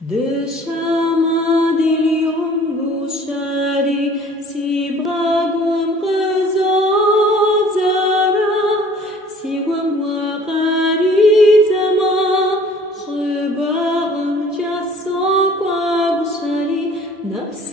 De chama de lion bushari si bragum rezozara si wamwaqarizama khbarum jaso kwa bushari nafs